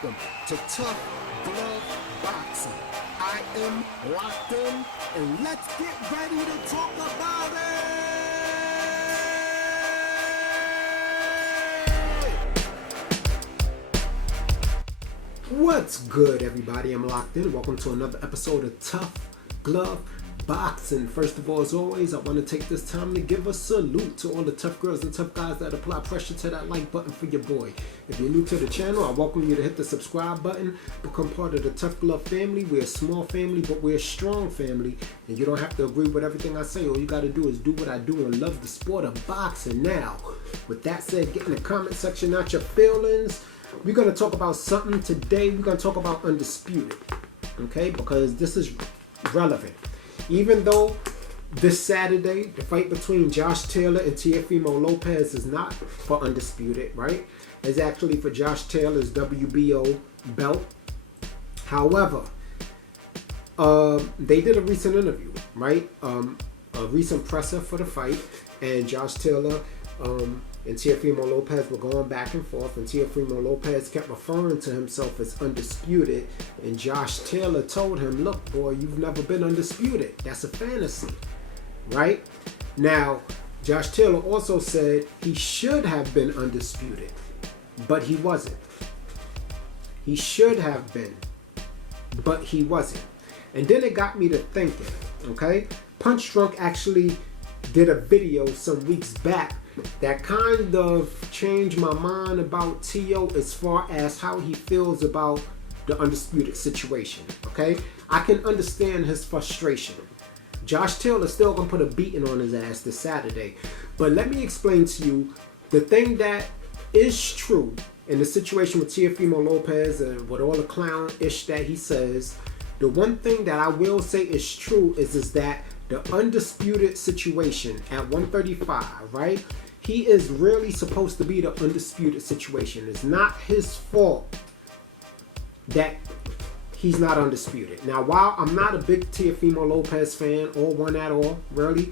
Welcome to Tough Glove Boxing. I am locked in, and let's get ready to talk about it! What's good, everybody? I'm locked in. Welcome to another episode of Tough Glove Boxing. First of all, as always, I want to take this time to give a salute to all the tough girls and tough guys that apply pressure to that like button for your boy. If you're new to the channel, I welcome you to hit the subscribe button, become part of the Tough Glove family. We're a small family, but we're a strong family, and you don't have to agree with everything I say. All you got to do is do what I do and love the sport of boxing. Now, with that said, get in the comment section out your feelings. We're going to talk about something today. We're going to talk about undisputed, okay, because this is relevant. Even though this Saturday, the fight between Josh Taylor and Teofimo Lopez is not for undisputed, right? It's actually for Josh Taylor's WBO belt. However, they did a recent interview, right? A recent presser for the fight, and Josh Taylor and Teofimo Lopez were going back and forth, and Teofimo Lopez kept referring to himself as undisputed, and Josh Taylor told him, look, boy, you've never been undisputed. That's a fantasy, right? Now, Josh Taylor also said he should have been undisputed, but he wasn't. He should have been, but he wasn't. And then it got me to thinking, okay? Punch Drunk actually did a video some weeks back that kind of changed my mind about Teo as far as how he feels about the undisputed situation, okay? I can understand his frustration. Josh Taylor still gonna put a beating on his ass this Saturday. But let me explain to you the thing that is true in the situation with Teofimo Lopez and with all the clown-ish that he says. The one thing that I will say is true is that the undisputed situation at 135, right? He is really supposed to be the undisputed situation. It's not his fault that he's not undisputed. Now, while I'm not a big Teofimo Lopez fan or one at all, really,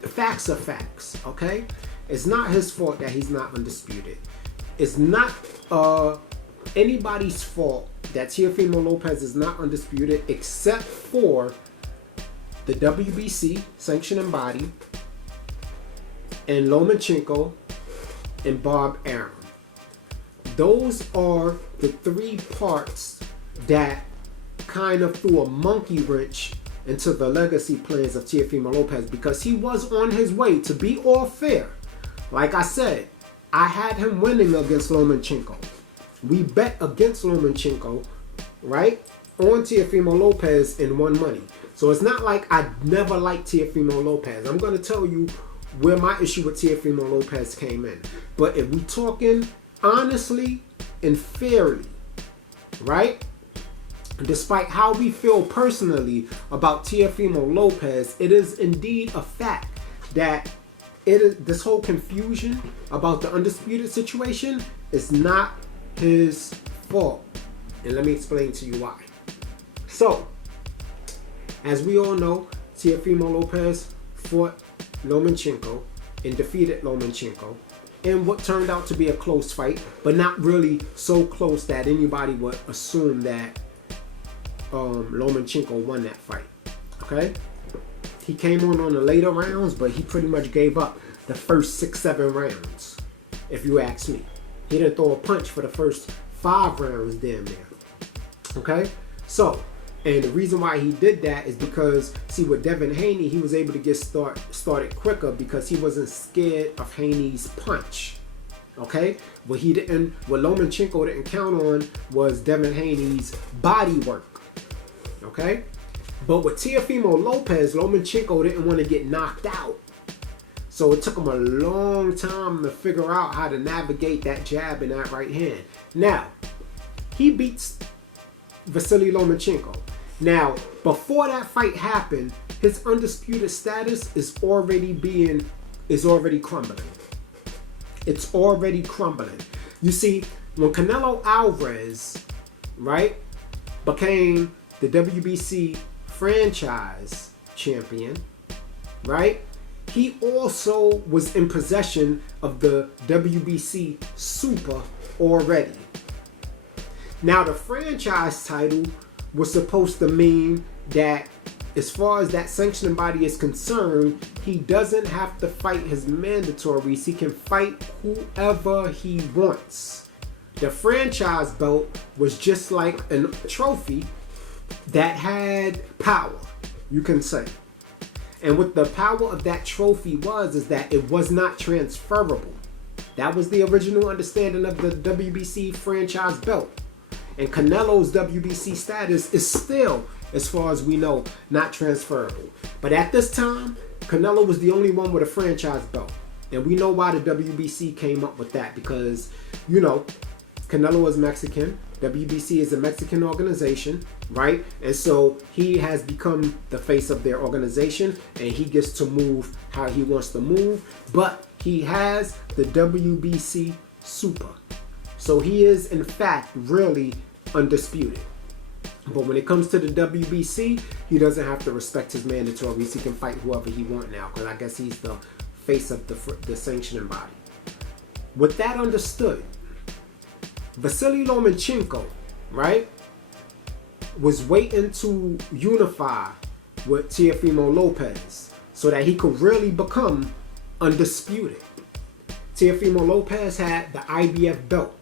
the facts are facts, okay? It's not his fault that he's not undisputed. It's not anybody's fault that Teofimo Lopez is not undisputed except for the WBC sanctioning body and Lomachenko and Bob Arum. Those are the three parts that kind of threw a monkey wrench into the legacy plans of Teofimo Lopez, because he was on his way to be all fair. Like I said, I had him winning against Lomachenko. We bet against Lomachenko, right, on Teofimo Lopez and won money. So it's not like I never liked Teofimo Lopez. I'm going to tell you where my issue with Teofimo Lopez came in. But if we talking honestly and fairly, right? Despite how we feel personally about Teofimo Lopez, it is indeed a fact that this whole confusion about the undisputed situation is not his fault. And let me explain to you why. So, as we all know, Teofimo Lopez fought Lomachenko and defeated Lomachenko in what turned out to be a close fight, but not really so close that anybody would assume that Lomachenko won that fight, okay? He came on the later rounds, but he pretty much gave up the first 6-7 rounds, if you ask me. He didn't throw a punch for the first 5 rounds damn near, okay? So, and the reason why he did that is because, see, with Devin Haney, he was able to get started quicker because he wasn't scared of Haney's punch. Okay? What Lomachenko didn't count on was Devin Haney's body work. Okay? But with Teofimo Lopez, Lomachenko didn't want to get knocked out. So it took him a long time to figure out how to navigate that jab and that right hand. Now, he beats Vasily Lomachenko. Now, before that fight happened, his undisputed status is already crumbling. It's already crumbling. You see, when Canelo Alvarez, right, became the WBC franchise champion, right, he also was in possession of the WBC Super already. Now, the franchise title was supposed to mean that as far as that sanctioning body is concerned, he doesn't have to fight his mandatories. He can fight whoever he wants. The franchise belt was just like a trophy that had power, you can say. And what the power of that trophy is that it was not transferable. That was the original understanding of the WBC franchise belt. And Canelo's WBC status is still, as far as we know, not transferable. But at this time, Canelo was the only one with a franchise belt. And we know why the WBC came up with that. Because, you know, Canelo is Mexican. WBC is a Mexican organization, right? And so he has become the face of their organization. And he gets to move how he wants to move. But he has the WBC Super. So he is, in fact, really undisputed. But when it comes to the WBC, he doesn't have to respect his mandatories. He can fight whoever he wants now, because I guess he's the face of the sanctioning body. With that understood, Vasily Lomachenko, right, was waiting to unify with Teofimo Lopez so that he could really become undisputed. Teofimo Lopez had the IBF belt.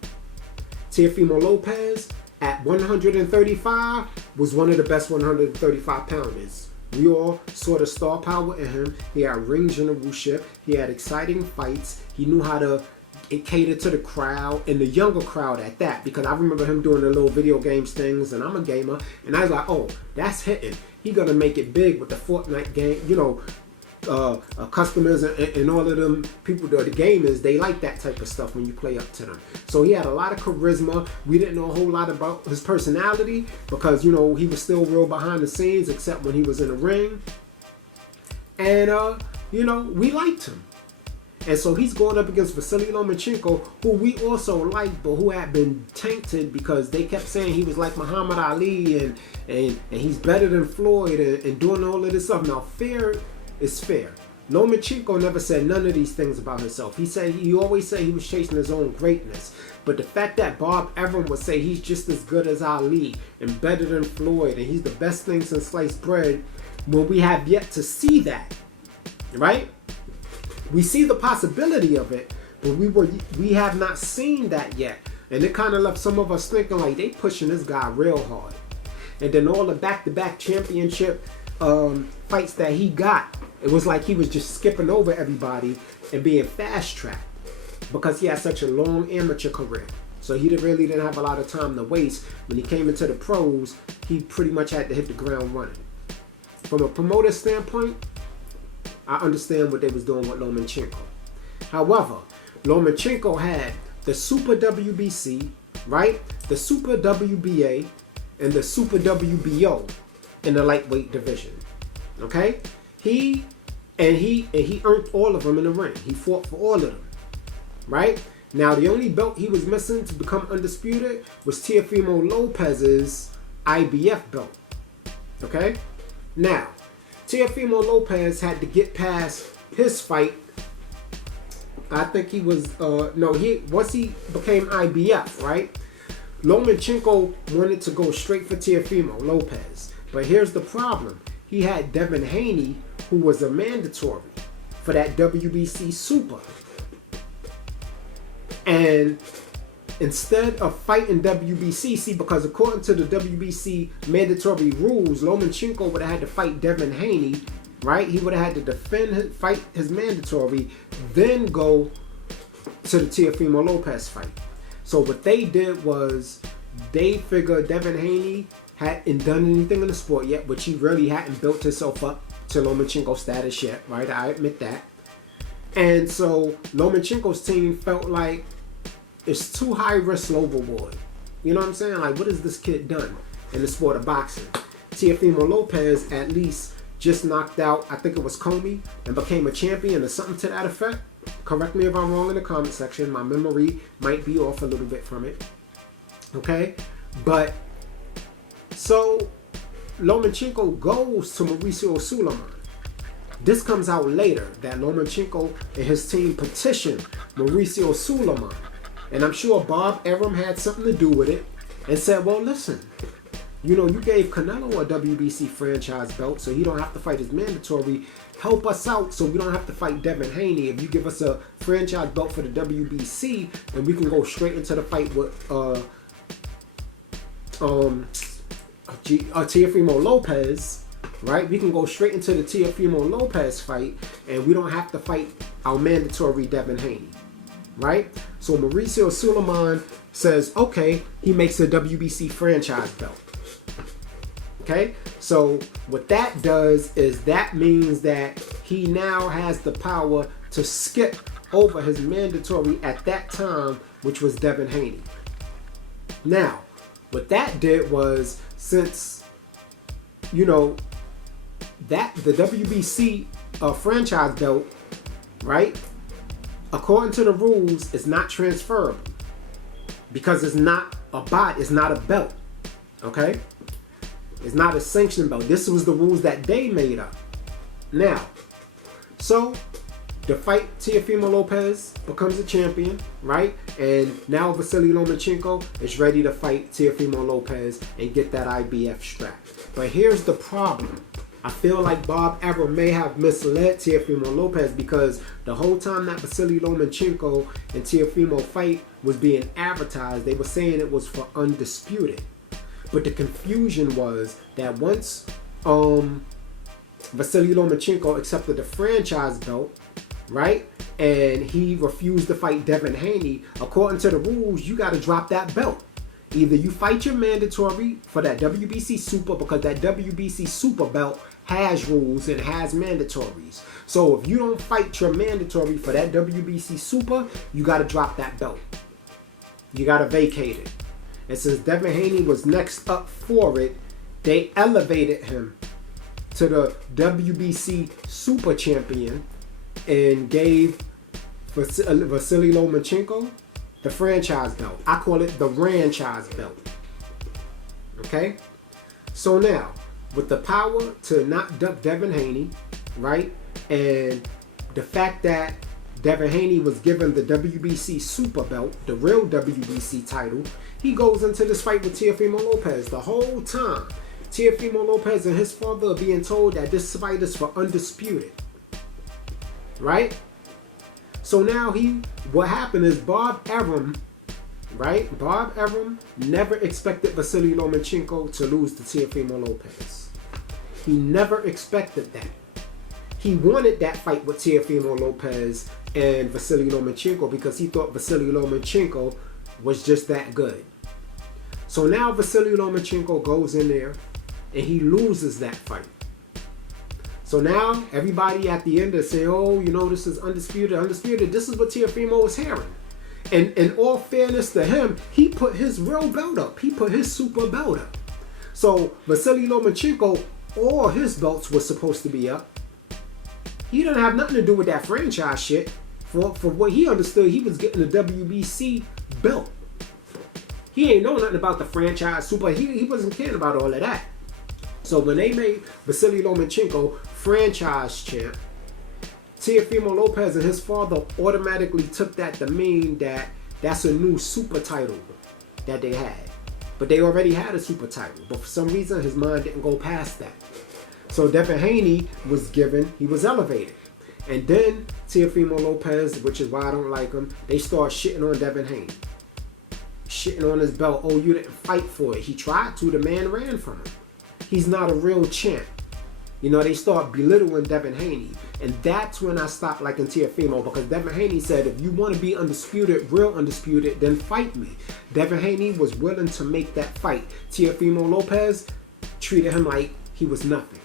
Teofimo Lopez at 135 was one of the best 135 pounders. We all saw the star power in him. He had ring generalship. He had exciting fights. He knew how to cater to the crowd, and the younger crowd at that, because I remember him doing the little video games things, and I'm a gamer, and I was like, oh, that's hitting. He gonna make it big with the Fortnite game, you know. Customers and all of them people, the gamers, they like that type of stuff when you play up to them. So he had a lot of charisma. We didn't know a whole lot about his personality because, you know, he was still real behind the scenes, except when he was in the ring. And you know, we liked him. And so he's going up against Vasily Lomachenko, who we also liked, but who had been tainted because they kept saying he was like Muhammad Ali and he's better than Floyd and doing all of this stuff. Now, fair is fair. Lomachenko never said none of these things about himself. He always said he was chasing his own greatness. But the fact that Bob Arum would say he's just as good as Ali and better than Floyd and he's the best thing since sliced bread, when we have yet to see that, right? We see the possibility of it, but we have not seen that yet. And it kind of left some of us thinking like they pushing this guy real hard. And then all the back-to-back championship fights that he got, it was like he was just skipping over everybody and being fast-tracked because he had such a long amateur career. So he really didn't have a lot of time to waste. When he came into the pros, he pretty much had to hit the ground running. From a promoter standpoint, I understand what they was doing with Lomachenko. However, Lomachenko had the Super WBC, right? The Super WBA and the Super WBO in the lightweight division. Okay? He earned all of them in the ring. He fought for all of them. Right? Now, the only belt he was missing to become undisputed was Teofimo Lopez's IBF belt. Okay? Now, Teofimo Lopez had to get past his fight. I think he was, once he became IBF, right? Lomachenko wanted to go straight for Teofimo Lopez. But here's the problem. He had Devin Haney, who was a mandatory for that WBC Super. And instead of fighting WBC, see, because according to the WBC mandatory rules, Lomachenko would have had to fight Devin Haney, right? He would have had to fight his mandatory, then go to the Teofimo Lopez fight. So what they did was they figured Devin Haney hadn't done anything in the sport yet, which he really hadn't built himself up to Lomachenko status yet, right? I admit that. And so Lomachenko's team felt like it's too high risk, low reward. You know what I'm saying? Like, what has this kid done in the sport of boxing? Teofimo Lopez at least just knocked out, I think it was Comey, and became a champion or something to that effect. Correct me if I'm wrong in the comment section. My memory might be off a little bit from it. Okay? But, so, Lomachenko goes to Mauricio Sulaiman. This comes out later, that Lomachenko and his team petitioned Mauricio Sulaiman. And I'm sure Bob Arum had something to do with it. and said, well, listen, you know, you gave Canelo a WBC franchise belt, so he don't have to fight his mandatory. Help us out so we don't have to fight Devin Haney. If you give us a franchise belt for the WBC, then we can go straight into the fight with Teofimo Lopez, right? We can go straight into the Teofimo Lopez fight, and we don't have to fight our mandatory Devin Haney, right? So Mauricio Suleiman says, okay, he makes a WBC franchise belt. Okay, so what that does is that means that he now has the power to skip over his mandatory at that time, which was Devin Haney. Now, what that did was, since, you know, that the WBC franchise belt, right, according to the rules, is not transferable because it's not a bot, it's not a belt, okay? It's not a sanctioned belt. This was the rules that they made up. Now, so the fight, Teofimo Lopez becomes a champion, right? And now Vasily Lomachenko is ready to fight Teofimo Lopez and get that IBF strap. But here's the problem. I feel like Bob Arum may have misled Teofimo Lopez, because the whole time that Vasily Lomachenko and Teofimo fight was being advertised, they were saying it was for undisputed. But the confusion was that once Vasily Lomachenko accepted the franchise belt, right, and he refused to fight Devin Haney, according to the rules, you got to drop that belt. Either you fight your mandatory for that WBC Super, because that WBC Super belt has rules and has mandatories. So if you don't fight your mandatory for that WBC Super, you got to drop that belt. You got to vacate it. And since Devin Haney was next up for it, they elevated him to the WBC Super Champion and gave Vasily Lomachenko the franchise belt. I call it the franchise belt. Okay? So now, with the power to not duck Devin Haney, right? And the fact that Devin Haney was given the WBC Super belt, the real WBC title, he goes into this fight with Teofimo Lopez. The whole time, Teofimo Lopez and his father are being told that this fight is for undisputed. Right? So now what happened is Bob Arum, right? Bob Arum never expected Vasily Lomachenko to lose to Teofimo Lopez. He never expected that. He wanted that fight with Teofimo Lopez and Vasily Lomachenko because he thought Vasily Lomachenko was just that good. So now Vasily Lomachenko goes in there and he loses that fight. So now everybody at the end is saying, oh, you know, this is undisputed, undisputed. This is what Teofimo was hearing. And in all fairness to him, he put his real belt up. He put his super belt up. So Vasily Lomachenko, all his belts were supposed to be up. He didn't have nothing to do with that franchise shit. For what he understood, he was getting the WBC belt. He ain't know nothing about the franchise super. He wasn't caring about all of that. So when they made Vasily Lomachenko franchise champ, Teofimo Lopez and his father automatically took that to mean that that's a new super title that they had. But they already had a super title. But for some reason, his mind didn't go past that. So Devin Haney was given, he was elevated. And then Teofimo Lopez, which is why I don't like him, they start shitting on Devin Haney. Shitting on his belt. Oh, you didn't fight for it. He tried to. The man ran from him. He's not a real champ. You know, they start belittling Devin Haney. And that's when I stopped liking Teofimo, because Devin Haney said, if you want to be undisputed, real undisputed, then fight me. Devin Haney was willing to make that fight. Teofimo Lopez treated him like he was nothing.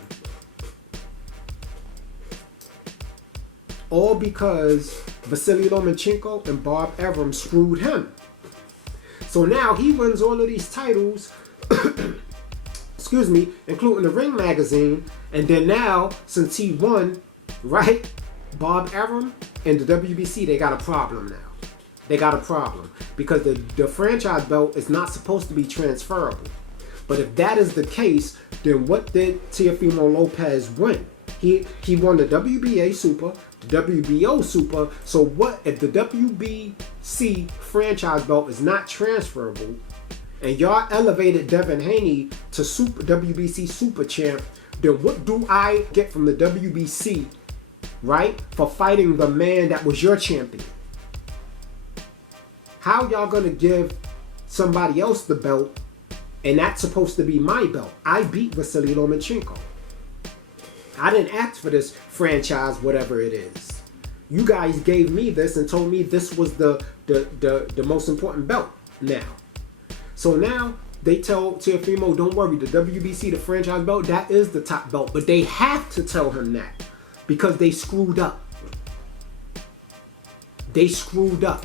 All because Vasily Lomachenko and Bob Arum screwed him. So now he wins all of these titles, excuse me, including the Ring magazine. And then now, since he won, right, Bob Arum and the WBC, they got a problem now. They got a problem because the franchise belt is not supposed to be transferable. But if that is the case, then what did Teofimo Lopez win? He won the WBA Super, the WBO Super. So what if the WBC franchise belt is not transferable? and y'all elevated Devin Haney to WBC Super Champ, then what do I get from the WBC, right, for fighting the man that was your champion? How y'all gonna give somebody else the belt, and that's supposed to be my belt? I beat Vasily Lomachenko. I didn't ask for this franchise, whatever it is. You guys gave me this and told me this was the most important belt now. So now they tell Teofimo, don't worry, the WBC, the franchise belt, that is the top belt. But they have to tell him that because they screwed up. They screwed up.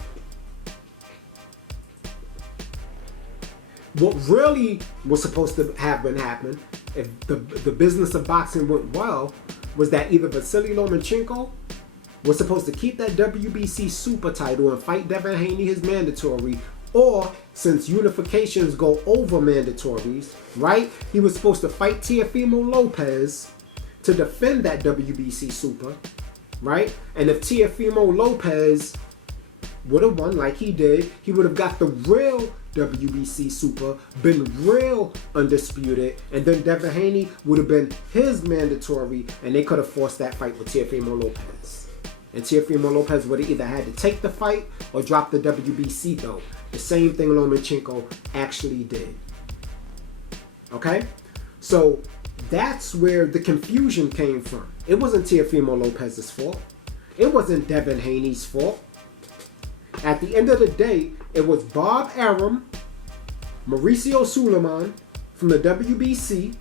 What really was supposed to have been happening, if the business of boxing went well, was that either Vasily Lomachenko was supposed to keep that WBC super title and fight Devin Haney, his mandatory, or since unifications go over mandatories, right? He was supposed to fight Teofimo Lopez to defend that WBC super, right? And if Teofimo Lopez would have won like he did, he would have got the real WBC super, been real undisputed, and then Devin Haney would have been his mandatory, and they could have forced that fight with Teofimo Lopez. And Teofimo Lopez would have either had to take the fight or drop the WBC though. The same thing Lomachenko actually did. Okay? So that's where the confusion came from. It wasn't Teofimo Lopez's fault. It wasn't Devin Haney's fault. At the end of the day, it was Bob Arum, Mauricio Suleiman from the WBC,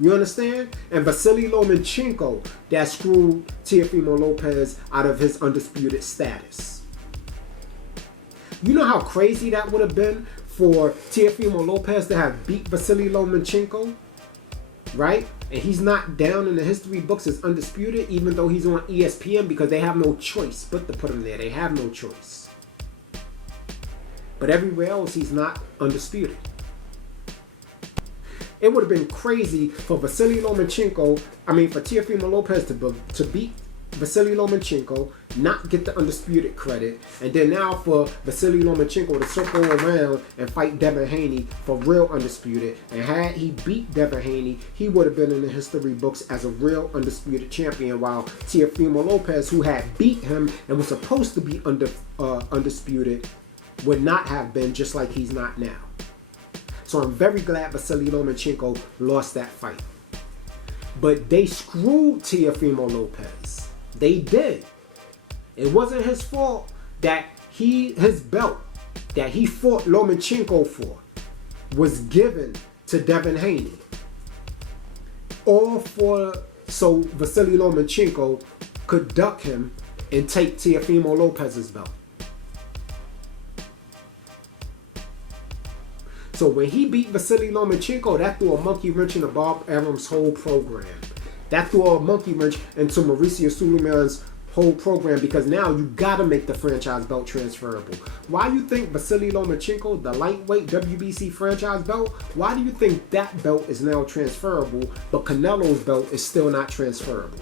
you understand? And Vasily Lomachenko that screwed Teofimo Lopez out of his undisputed status. You know how crazy that would have been for Teofimo Lopez to have beat Vasily Lomachenko, right? And he's not down in the history books as undisputed, even though he's on ESPN, because they have no choice but to put him there. They have no choice. But everywhere else, he's not undisputed. It would have been crazy for Vasily Lomachenko, for Teofimo Lopez to beat Vasily Lomachenko, not get the undisputed credit, and then now for Vasily Lomachenko to circle around and fight Devin Haney for real undisputed. And had he beat Devin Haney, he would have been in the history books as a real undisputed champion, while Teofimo Lopez, who had beat him and was supposed to be undisputed, would not have been, just like he's not now. So I'm very glad Vasily Lomachenko lost that fight. But they screwed Teofimo Lopez. They did. It wasn't his fault that his belt that he fought Lomachenko for was given to Devin Haney. All so Vasily Lomachenko could duck him and take Teofimo Lopez's belt. So when he beat Vasily Lomachenko, that threw a monkey wrench into Bob Arum's whole program. That threw a monkey wrench into Mauricio Suleiman's whole program, because now you gotta make the franchise belt transferable. Why do you think Vasily Lomachenko, the lightweight WBC franchise belt, why do you think that belt is now transferable, but Canelo's belt is still not transferable?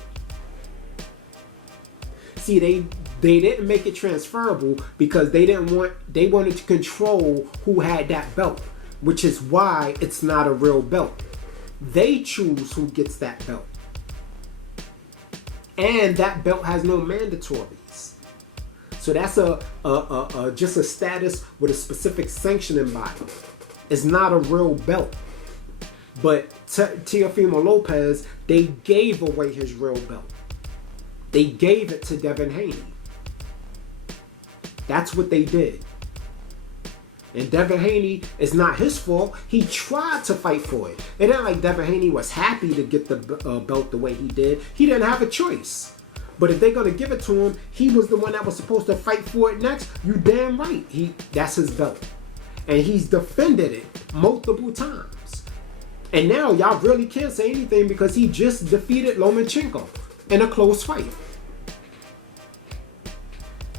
See, they didn't make it transferable because they wanted to control who had that belt, which is why it's not a real belt. They choose who gets that belt. And that belt has no mandatories. So that's just a status with a specific sanctioning body. It's not a real belt. But Teofimo Lopez, they gave away his real belt. They gave it to Devin Haney. That's what they did. And Devin Haney, it's not his fault. He tried to fight for it. It ain't like Devin Haney was happy to get the belt the way he did. He didn't have a choice. But if they're going to give it to him, he was the one that was supposed to fight for it next. You damn right. That's his belt. And he's defended it multiple times. And now y'all really can't say anything because he just defeated Lomachenko in a close fight.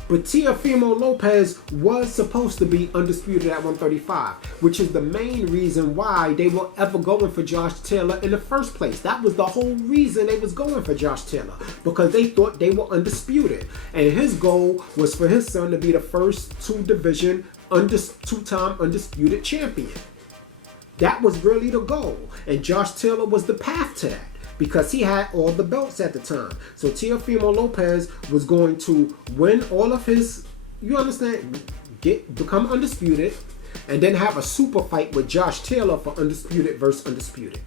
But Teofimo Lopez was supposed to be undisputed at 135, which is the main reason why they were ever going for Josh Taylor in the first place. That was the whole reason they was going for Josh Taylor, because they thought they were undisputed. And his goal was for his son to be the first two-time undisputed champion. That was really the goal. And Josh Taylor was the path to that because he had all the belts at the time. So Teofimo Lopez was going to win all of his, you understand, become undisputed, and then have a super fight with Josh Taylor for undisputed versus undisputed.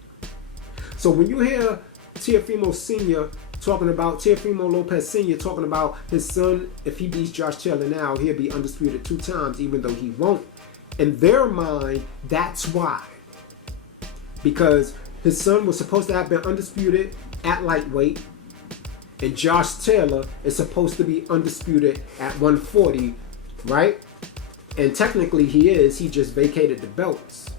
So when you hear Teofimo Lopez Sr. talking about his son, if he beats Josh Taylor now, he'll be undisputed 2 times, even though he won't. In their mind, that's why. Because his son was supposed to have been undisputed at lightweight, and Josh Taylor is supposed to be undisputed at 140, right? And technically he is. He just vacated the belts.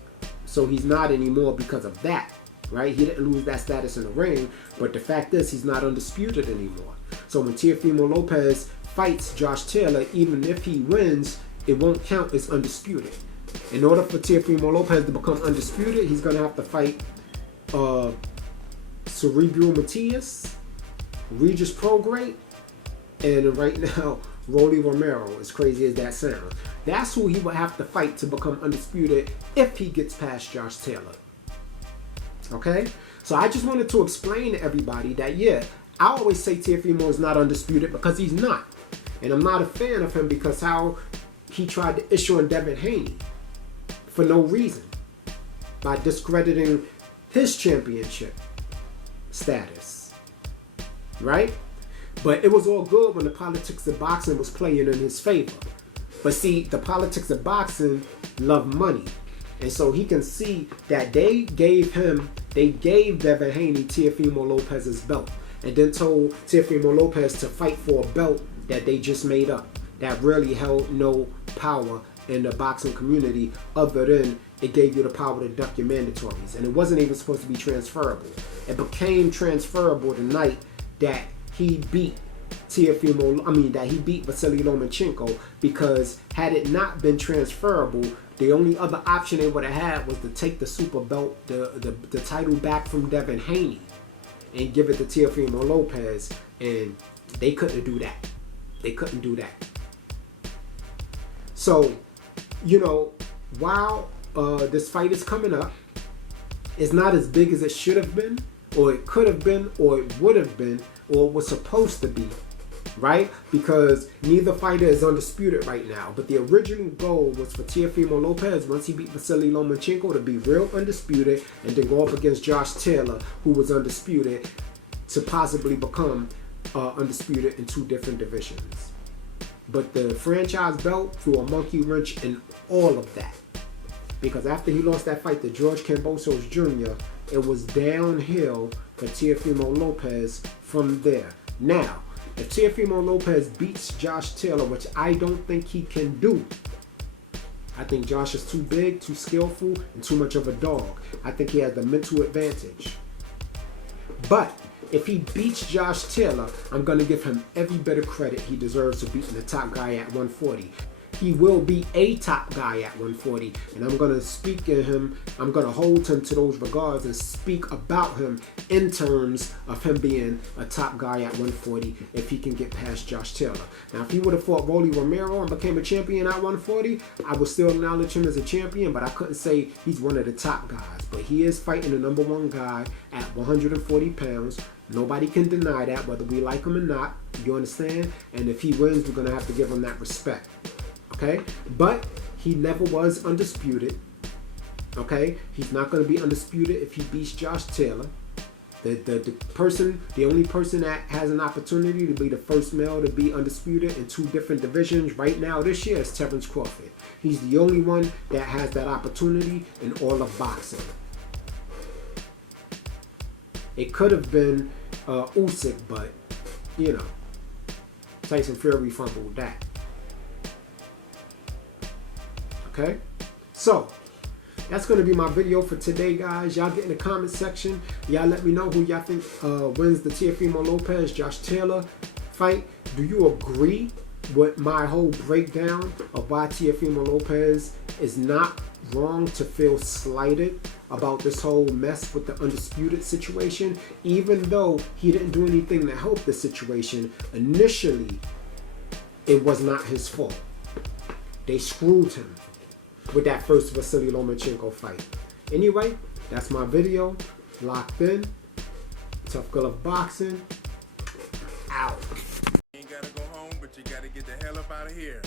So he's not anymore because of that, right? He didn't lose that status in the ring, but the fact is he's not undisputed anymore. So when Teofimo Lopez fights Josh Taylor, even if he wins, it won't count as undisputed. In order for Teofimo Lopez to become undisputed, he's going to have to fight Cerebral Matias, Regis Prograde, and right now, Rolly Romero, as crazy as that sounds. That's who he would have to fight to become undisputed if he gets past Josh Taylor. Okay? So I just wanted to explain to everybody that, yeah, I always say Teofimo is not undisputed because he's not. And I'm not a fan of him because how he tried to issue on Devin Haney for no reason by discrediting his championship status, right? But it was all good when the politics of boxing was playing in his favor. But see, the politics of boxing love money. And so he can see that they gave Devin Haney Teofimo Lopez's belt and then told Teofimo Lopez to fight for a belt that they just made up that really held no power in the boxing community other than it gave you the power to duck your mandatories. And it wasn't even supposed to be transferable. It became transferable the night that he beat Vasily Lomachenko, because had it not been transferable, the only other option they would have had was to take the super belt, the title back from Devin Haney and give it to Teofimo Lopez, and they couldn't do that. They couldn't do that. So, you know, while this fight is coming up, it's not as big as it should have been, or it could have been, or it would have been, or was supposed to be, right? Because neither fighter is undisputed right now. But the original goal was for Teofimo Lopez, once he beat Vasily Lomachenko, to be real undisputed and then go up against Josh Taylor, who was undisputed, to possibly become undisputed in 2 different divisions. But the franchise belt threw a monkey wrench in all of that. Because after he lost that fight to George Kambosos Jr., it was downhill for Teofimo Lopez from there. Now, if Teofimo Lopez beats Josh Taylor, which I don't think he can do, I think Josh is too big, too skillful, and too much of a dog. I think he has the mental advantage. But if he beats Josh Taylor, I'm going to give him every bit of credit he deserves for beating the top guy at 140. He will be a top guy at 140, and I'm going to speak in him. I'm going to hold him to those regards and speak about him in terms of him being a top guy at 140 if he can get past Josh Taylor. Now, if he would have fought Rolly Romero and became a champion at 140, I would still acknowledge him as a champion, but I couldn't say he's one of the top guys. But he is fighting the number 1 guy at 140 pounds. Nobody can deny that, whether we like him or not. You understand? And if he wins, we're going to have to give him that respect. Okay, but he never was undisputed. Okay, he's not going to be undisputed if he beats Josh Taylor. The only person that has an opportunity to be the first male to be undisputed in 2 different divisions right now this year is Terrence Crawford. He's the only one that has that opportunity in all of boxing. It could have been Usyk, but you know, Tyson Fury fumbled that. Okay, so that's going to be my video for today, guys. Y'all get in the comment section. Y'all let me know who y'all think wins the Teofimo Lopez Josh Taylor fight. Do you agree with my whole breakdown of why Teofimo Lopez is not wrong to feel slighted about this whole mess with the undisputed situation? Even though he didn't do anything to help the situation, initially it was not his fault. They screwed him with that first Vasily Lomachenko fight. Anyway, that's my video. Locked in. Tough Glove Boxing. Out. You ain't gotta go home, but you gotta get the hell up out of here.